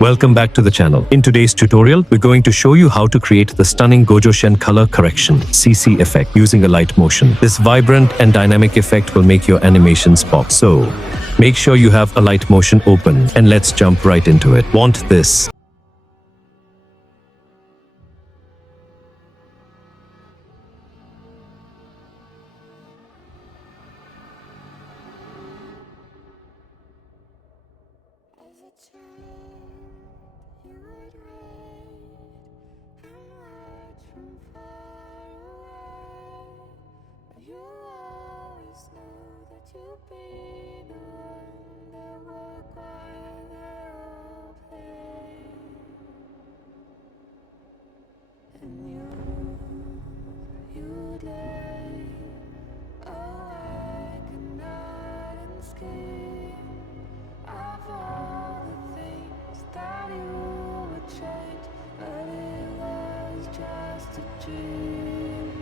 Welcome back to the channel. In today's tutorial, we're going to show you how to create the stunning Gojo Shen color correction (CC) effect using a light motion. This vibrant and dynamic effect will make your animations pop. So, make sure you have a light motion open and let's jump right into it. Want this? As a child, you would read and watch from far away. But you always knew that you'd be the one that would quiet their all pain. And you'd lay awake at night and scheme of all the things that you would change, but it was just a dream.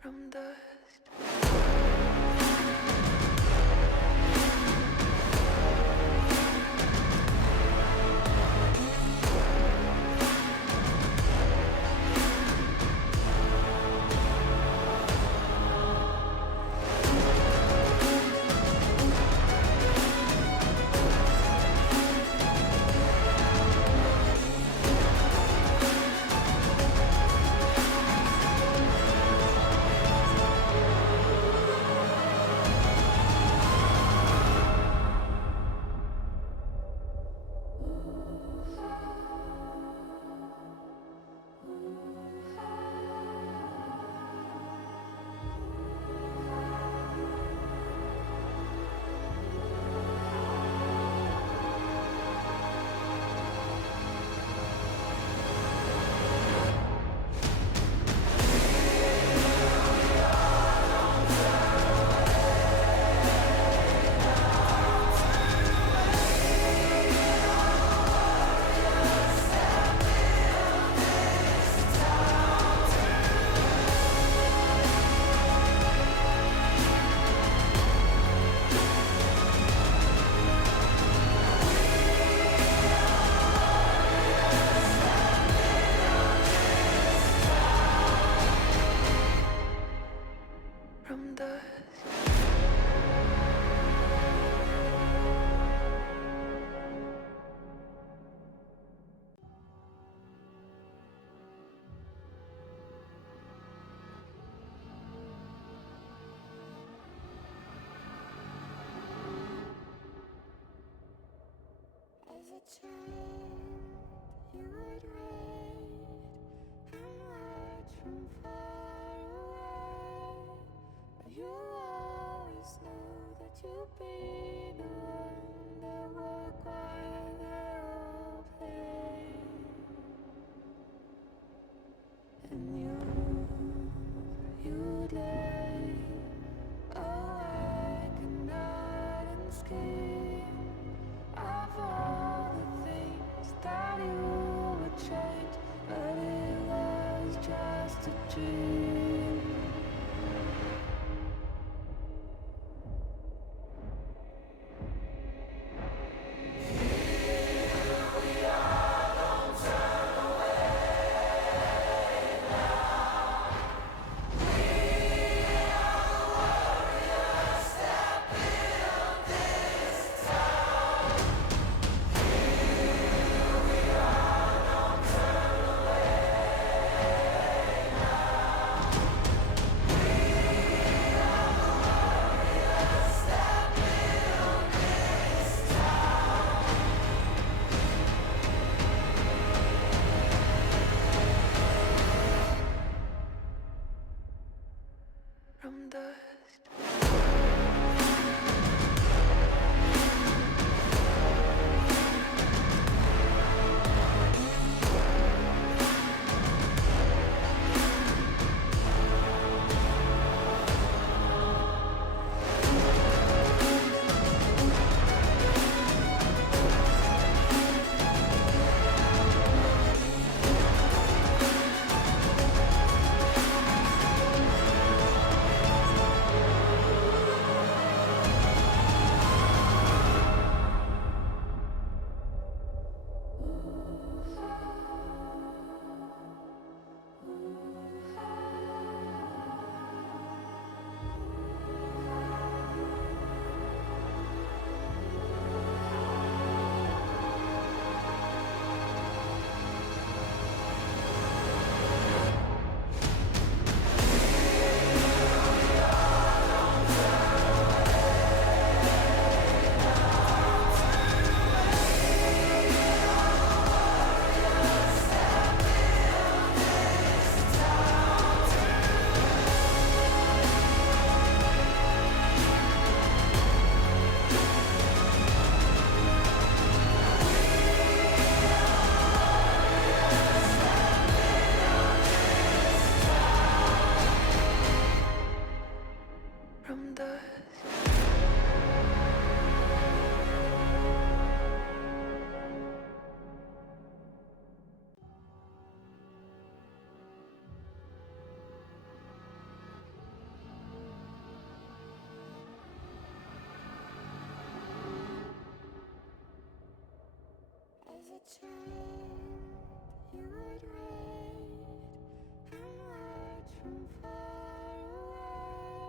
From dust. From dust. As a child, you would read and watch from far away. But you always knew that you'd be the one that would quiet their all pain. And you'd lay awake at night and scheme of all the things that you would change, but it was just a dream. a chant you would read and watch from far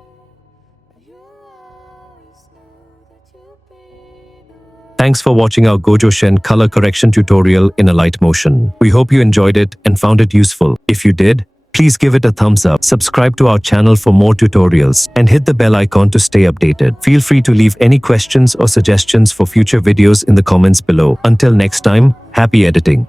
away, but you always knew that you'd be the one. Thanks for watching our Gojo Shen color correction tutorial in a light motion. We hope you enjoyed it and found it useful. If you did, please give it a thumbs up, subscribe to our channel for more tutorials, and hit the bell icon to stay updated. Feel free to leave any questions or suggestions for future videos in the comments below. Until next time, happy editing.